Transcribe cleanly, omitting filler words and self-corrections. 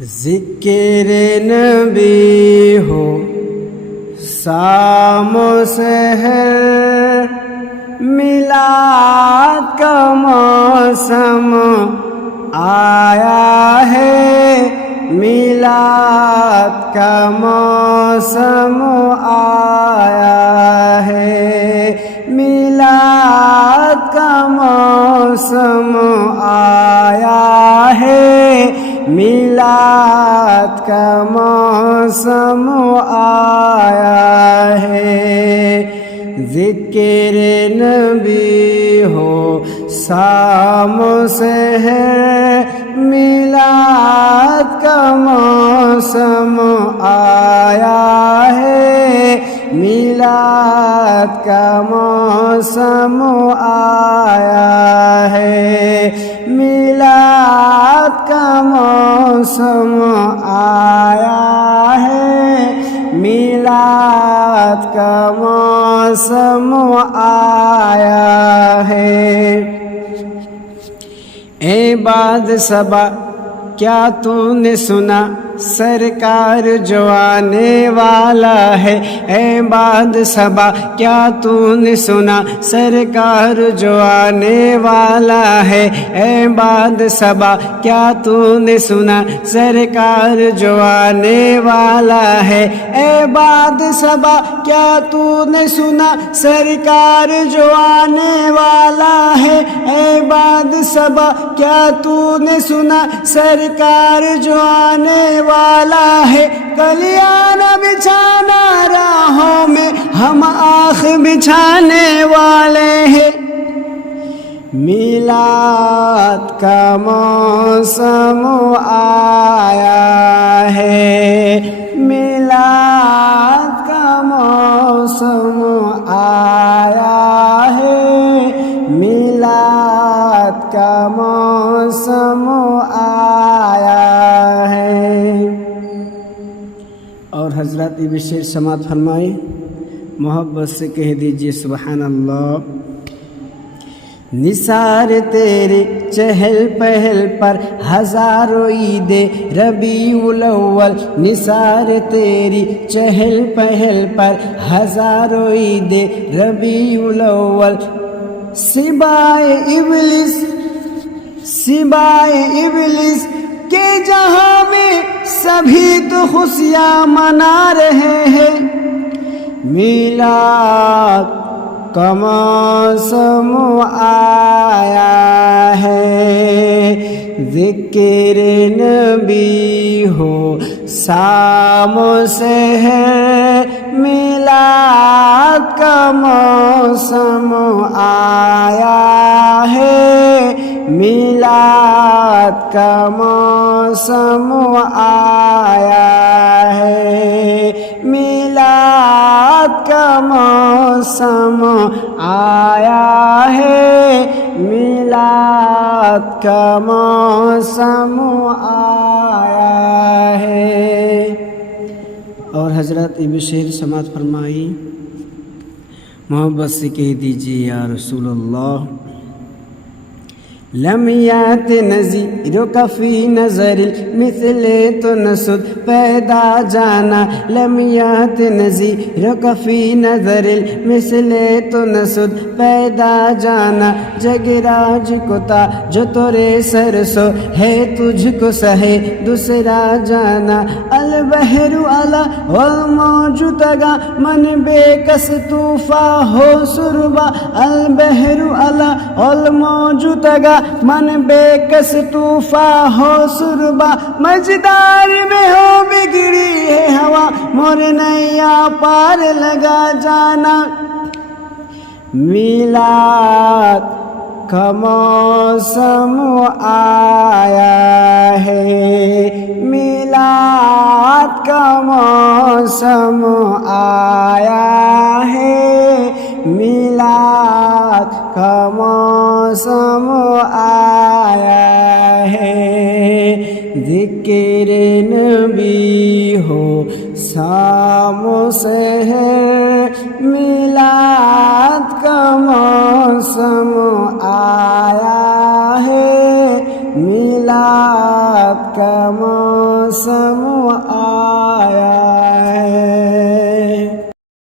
ذکر نبی ہو شام و سحر، میلاد کا موسم آیا ہے، میلاد کا موسم آیا ہے، میلاد کا موسم آیا ہے، میلاد کا موسم آیا ہے۔ ذکر نبی ہو شام و سحر، میلاد کا موسم آیا ہے، میلاد کا موسم آیا ہے، میلاد کا موسم آیا ہے، میلاد کا موسم آیا ہے۔ اے باد صبا کیا تو نے سنا سرکار جو آنے والا ہے، اے باد صبا کیا تو نے سنا سرکار جو آنے والا ہے، اے باد صبا کیا تو نے سنا سرکار جو آنے والا ہے، اے باد صبا کیا تو نے سنا سرکار جو آنے والا ہے، اے باد صبا کیا تو نے سنا سرکار جو آنے والا ہے۔ کلیانہ بچھانا راہوں میں ہم آخ بچھانے والے ہیں، میلاد کا موسم آیا ہے، میلاد کا موسم آیا ہے، میلاد کا موسم آیا ہے۔ اور حضرات بشیر سماعت فرمائے، محبت سے کہہ دیجئے سبحان اللہ۔ نثار تیرے چہل پہل پر ہزاروں عید ربیع الاول، نثار تیری چہل پہل پر ہزاروں عید ربیع الاول، سبائے ابلیس کے جہاں میں سبھی تو خوشیاں منا رہے ہیں، میلاد کا موسم آیا ہے، ذکر نبی ہو شام و سحر، میلاد کا موسم آیا ہے، میلاد کا موسم آیا ہے، میلاد کا موسم آیا ہے، میلاد کا موسم آیا ہے۔ اور حضرت بشیر سماعت فرمائی، محبت سے کہہ دیجیے یا رسول اللہ۔ لم یات نظیرک فی نظر مثل تو نسد پیدا جانا، لم یات نظیرک فی نظر مثل تو نسد پیدا جانا، جگراج کتا جو تورے سرسو ہے تجھ کو سہے دوسرا جانا، البحر علا والموج تگا من بے کس طوفاں ہو سربا، البحر علا والموج تگا من بے کس طوفاں ہو سربا، مجدار میں ہو بگڑی ہے ہوا مور نیا پار لگا جانا، میلاد کا موسم آیا ہے، میلاد کا موسم آیا ہے، میلاد کا موسم آیا ہے، ذکر نبی ہو شام و سحر، میلاد کا موسم آیا ہے، میلاد کا موسم